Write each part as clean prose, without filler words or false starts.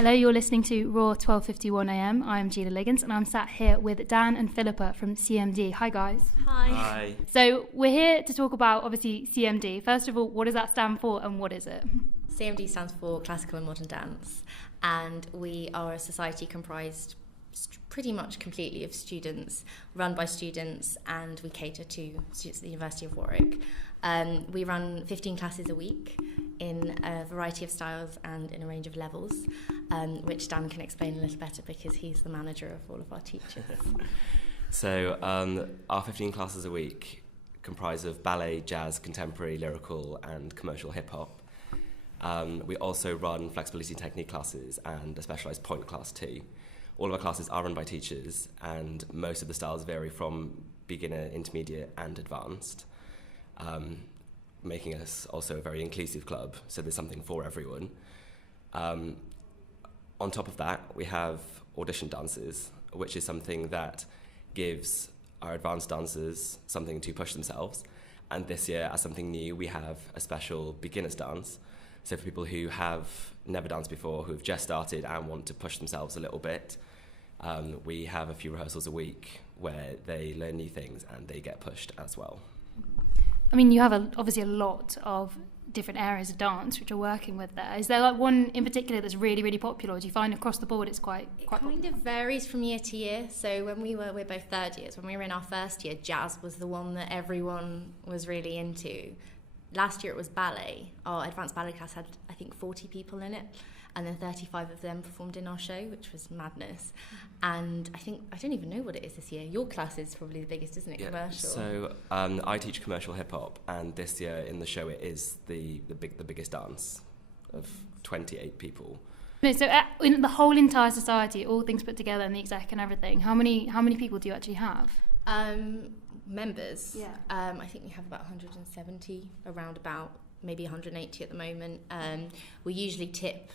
Hello, you're listening to Raw 12:51am. I'm Gina Liggins and I'm sat here with Dan and Philippa from CMD. Hi guys. Hi. So we're here to talk about obviously CMD. First of all, what does that stand for and what is it? CMD stands for Classical and Modern Dance, and we are a society comprised pretty much completely of students, run by students, and we cater to students at the University of Warwick. We run 15 classes a week in a variety of styles and in a range of levels, which Dan can explain a little better because he's the manager of all of our teachers. So our 15 classes a week comprise of ballet, jazz, contemporary, lyrical and commercial hip-hop. We also run flexibility and technique classes and a specialised point class too. All of our classes are run by teachers and most of the styles vary from beginner, intermediate and advanced, making us also a very inclusive club, so there's something for everyone. On top of that, we have audition dances, which is something that gives our advanced dancers something to push themselves. And this year, as something new, we have a special beginners dance. So for people who have never danced before, who have just started and want to push themselves a little bit, we have a few rehearsals a week where they learn new things and they get pushed as well. I mean, you have obviously a lot of different areas of dance which are working with there. Is there like one in particular that's really, really popular? Or do you find across the board it's quite popular? It kind of varies from year to year. So when we're both third years, when we were in our first year, jazz was the one that everyone was really into. Last year it was ballet. Our advanced ballet class had, I think, 40 people in it. And then 35 of them performed in our show, which was madness. And I don't even know what it is this year. Your class is probably the biggest, isn't it? Yeah. Commercial. So I teach commercial hip hop, and this year in the show it is the biggest dance of 28 people. No, so in the whole entire society, all things put together and the exec and everything, how many people do you actually have? Members. Yeah. I think we have about 170, around about maybe 180 at the moment. We usually tip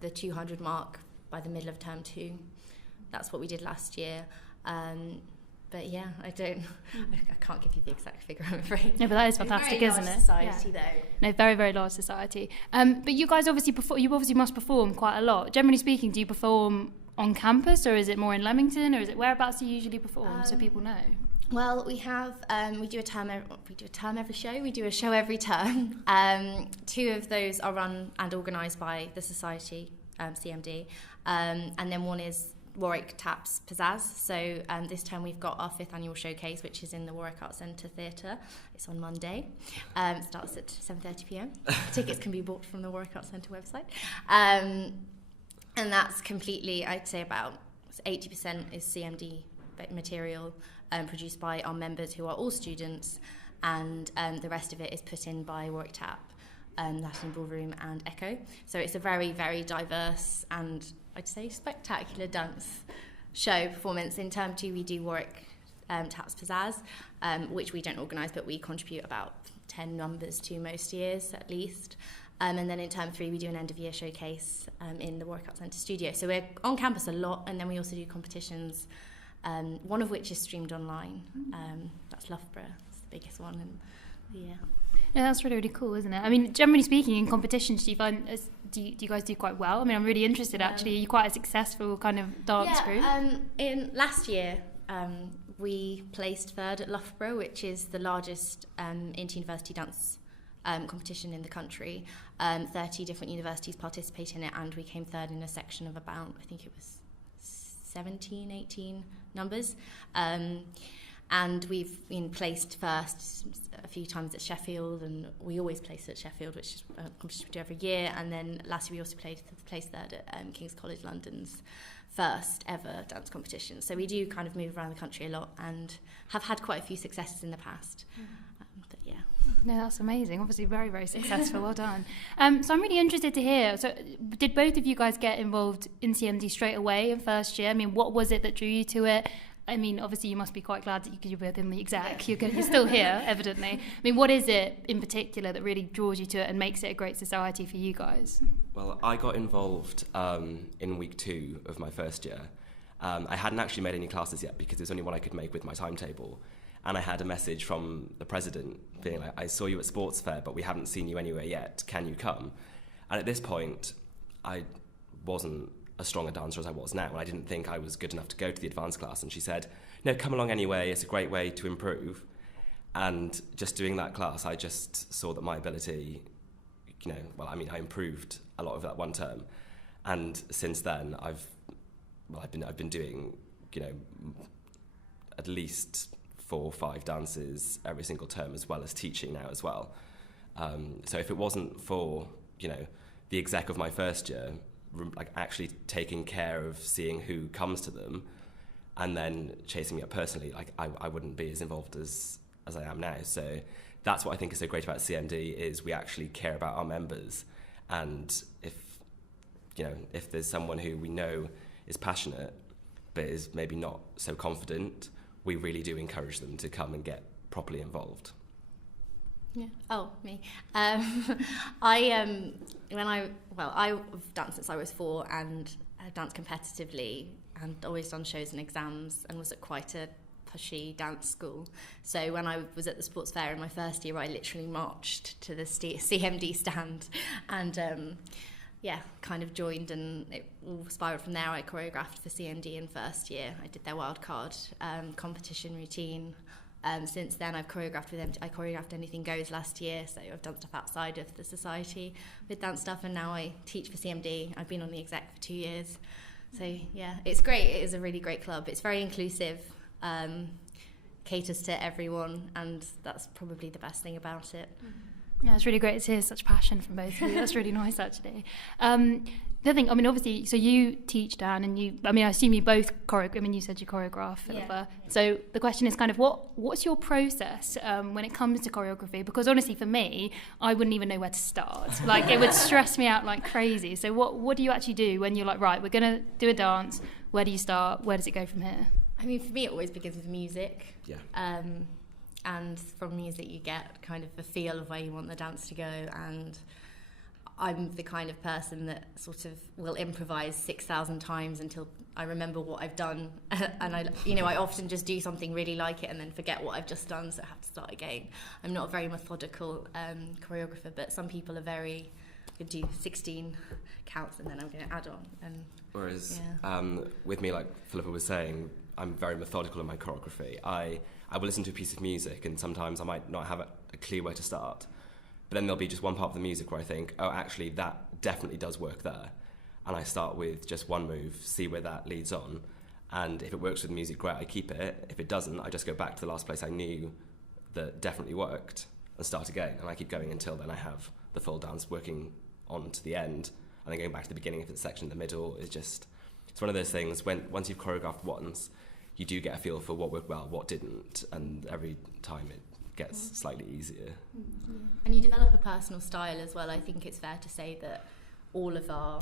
the 200 mark by the middle of term 2. That's what we did last year. But yeah, I can't give you the exact figure, I'm afraid. No, but that is fantastic, isn't it? Society, though. No, very, very large society. But you guys obviously must perform quite a lot. Generally speaking, do you perform on campus, or is it more in Leamington, or is it whereabouts do you usually perform, so people know? Well, we have we do a term every show. We do a show every term. 2 of those are run and organised by the society, CMD, and then one is Warwick Taps Pizzazz. So this term we've got our 5th annual showcase, which is in the Warwick Arts Centre Theatre. It's on Monday. It starts at 7:30pm. Tickets can be bought from the Warwick Arts Centre website, and that's completely, I'd say about 80% is CMD material. Produced by our members who are all students, and the rest of it is put in by Warwick Tap, Latin Ballroom and Echo. So it's a very, very diverse and I'd say spectacular dance show performance. In term 2 we do Warwick Taps Pizzazz, which we don't organise but we contribute about 10 numbers to most years at least. And then in term 3 we do an end of year showcase in the Warwick Arts Centre studio. So we're on campus a lot, and then we also do competitions. One of which is streamed online. That's Loughborough. It's the biggest one. And yeah. Yeah, that's really, really cool, isn't it? I mean, generally speaking, in competitions, do you guys do quite well? I mean, I'm really interested, actually. Are you quite a successful kind of dance group? In last year, we placed 3rd at Loughborough, which is the largest inter-university dance competition in the country. 30 different universities participate in it, and we came 3rd in a section of about, I think it was 17, 18 numbers. And we've been placed first a few times at Sheffield, and we always place at Sheffield, which is a competition we do every year. And then last year we also placed 3rd at King's College London's first ever dance competition. So we do kind of move around the country a lot and have had quite a few successes in the past. But yeah. No, that's amazing. Obviously very, very successful. Well done. So I'm really interested to hear. So did both of you guys get involved in CMD straight away in first year? I mean, what was it that drew you to it? I mean, obviously you must be quite glad that you're both in the exec. You're still here, evidently. I mean, what is it in particular that really draws you to it and makes it a great society for you guys? Well, I got involved in week 2 of my first year. I hadn't actually made any classes yet because there's only one I could make with my timetable. And I had a message from the president being like, I saw you at Sports Fair, but we haven't seen you anywhere yet. Can you come? And at this point, I wasn't as strong a dancer as I was now, and I didn't think I was good enough to go to the advanced class. And she said, no, come along anyway, it's a great way to improve. And just doing that class, I just saw that my ability, I improved a lot of that one term. And since then, I've been doing, at least 4 or 5 dances every single term, as well as teaching now as well. So if it wasn't for, the exec of my first year, like actually taking care of seeing who comes to them and then chasing me up personally, like I wouldn't be as involved as I am now. So that's what I think is so great about CMD, is we actually care about our members. And if there's someone who we know is passionate but is maybe not so confident, we really do encourage them to come and get properly involved. Yeah. Oh, me. I've danced since I was 4, and I've danced competitively and always done shows and exams, and was at quite a pushy dance school. So when I was at the sports fair in my first year, I literally marched to the CMD stand and kind of joined, and it all spiraled from there. I choreographed for CMD in first year. I did their wildcard competition routine. Since then, I've choreographed with them. I choreographed Anything Goes last year, so I've done stuff outside of the society with dance stuff, and now I teach for CMD. I've been on the exec for 2 years. So yeah, it's great. It is a really great club. It's very inclusive, caters to everyone, and that's probably the best thing about it. Yeah, it's really great to hear such passion from both of you. That's really nice, actually. The other thing, obviously, so you teach, Dan, and I assume you both you said you choreograph, Philippa. Yeah. So the question is kind of, what's your process when it comes to choreography? Because honestly, for me, I wouldn't even know where to start. Like, it would stress me out like crazy. So what do you actually do when you're like, right, we're going to do a dance, where do you start? Where does it go from here? I mean, for me, it always begins with music. Yeah. And from music, you get kind of a feel of where you want the dance to go. And I'm the kind of person that sort of will improvise 6,000 times until I remember what I've done. And I often just do something, really like it, and then forget what I've just done, so I have to start again. I'm not a very methodical choreographer, but some people are very good. Do 16 counts and then I'm going to add on. Whereas with me, like Philippa was saying, I'm very methodical in my choreography. I will listen to a piece of music, and sometimes I might not have a clue where to start. But then there'll be just one part of the music where I think, oh, actually, that definitely does work there. And I start with just one move, see where that leads on. And if it works with the music, great, I keep it. If it doesn't, I just go back to the last place I knew that definitely worked and start again. And I keep going until then I have the full dance working on to the end. And then going back to the beginning, if it's a section in the middle, it's one of those things, once you've choreographed once, you do get a feel for what worked well, what didn't. And every time it gets slightly easier. And you develop a personal style as well. I think it's fair to say that all of our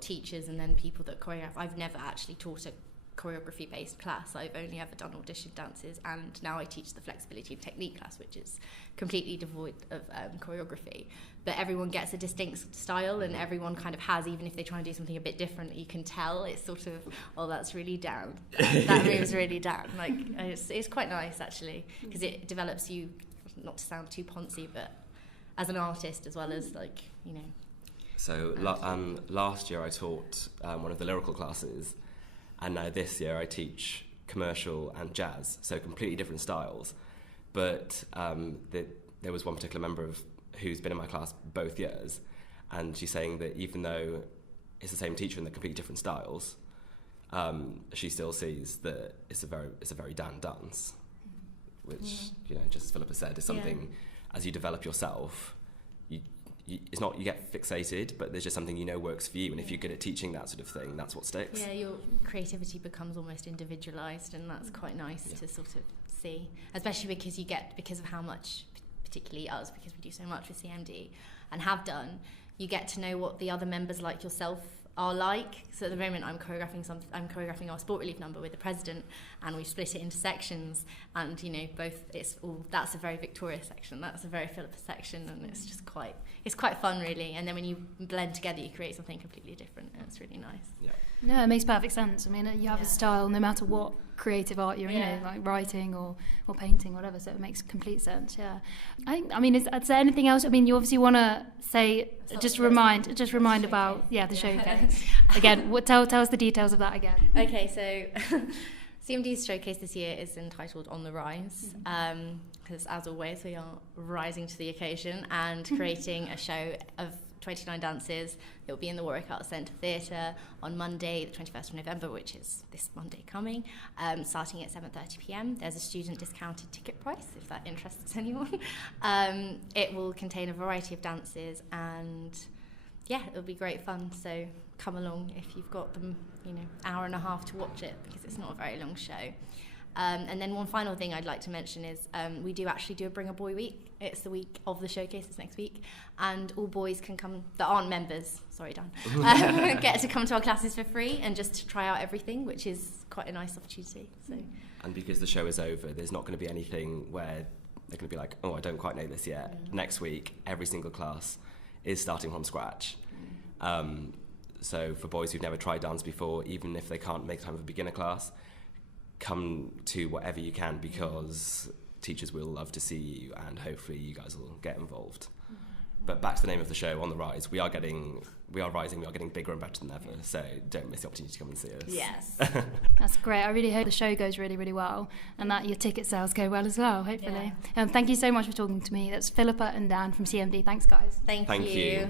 teachers and then people that choreograph, I've never actually taught a choreography based class. I've only ever done audition dances, and now I teach the flexibility and technique class, which is completely devoid of choreography. But everyone gets a distinct style, and everyone kind of has, even if they try and do something a bit different, you can tell it's sort of, oh, that's really Dan. That move's really Dan. Like, it's quite nice actually, because it develops you, not to sound too poncy, but as an artist as well as So last year I taught one of the lyrical classes, and now this year I teach commercial and jazz, so completely different styles. But there was one particular member who's been in my class both years, and she's saying that even though it's the same teacher and they're completely different styles, she still sees that it's a very Dan dance, which just as Philippa said, is something as you develop yourself, it's not you get fixated, but there's just something works for you, and if you're good at teaching that sort of thing, that's what sticks. Yeah, your creativity becomes almost individualised, and that's quite nice to sort of see, especially because of how much, particularly us, because we do so much with CMD and have done, you get to know what the other members like yourself are like. So at the moment I'm choreographing our sport relief number with the president, and we split it into sections, and that's a very Victoria section, that's a very Philippa section, and it's just quite fun really. And then when you blend together, you create something completely different, and it's really nice. Yeah. No, it makes perfect sense. I mean, you have a style no matter what creative art you're Yeah. in, like writing or painting, whatever. So it makes complete sense. Yeah. I mean, is there anything else? I mean, you obviously want to say, just remind about the showcase. Again, tell us the details of that again. Okay, so CMD's showcase this year is entitled On the Rise, because as always we are rising to the occasion and creating a show of 29 dances. It will be in the Warwick Arts Centre Theatre on Monday, the 21st of November, which is this Monday coming, starting at 7:30 p.m. There's a student discounted ticket price, if that interests anyone. It will contain a variety of dances, and yeah, it'll be great fun. So come along if you've got them, hour and a half to watch it, because it's not a very long show. And then one final thing I'd like to mention is we do actually do a Bring a Boy week. It's the week of the showcase, it's next week, and all boys can come that aren't members, sorry Dan, get to come to our classes for free and just to try out everything, which is quite a nice opportunity. So. And because the show is over, there's not going to be anything where they're going to be like, oh, I don't quite know this yet. Next week, every single class is starting from scratch. So for boys who've never tried dance before, even if they can't make time for a beginner class, come to whatever you can, because teachers will love to see you, and hopefully you guys will get involved. But back to the name of the show, On the Rise. We are rising, we are getting bigger and better than ever, so don't miss the opportunity to come and see us. Yes. That's great. I really hope the show goes really, really well, and that your ticket sales go well as well, hopefully. Thank you so much for talking to me. That's Philippa and Dan from CMD. Thanks, guys. Thank you.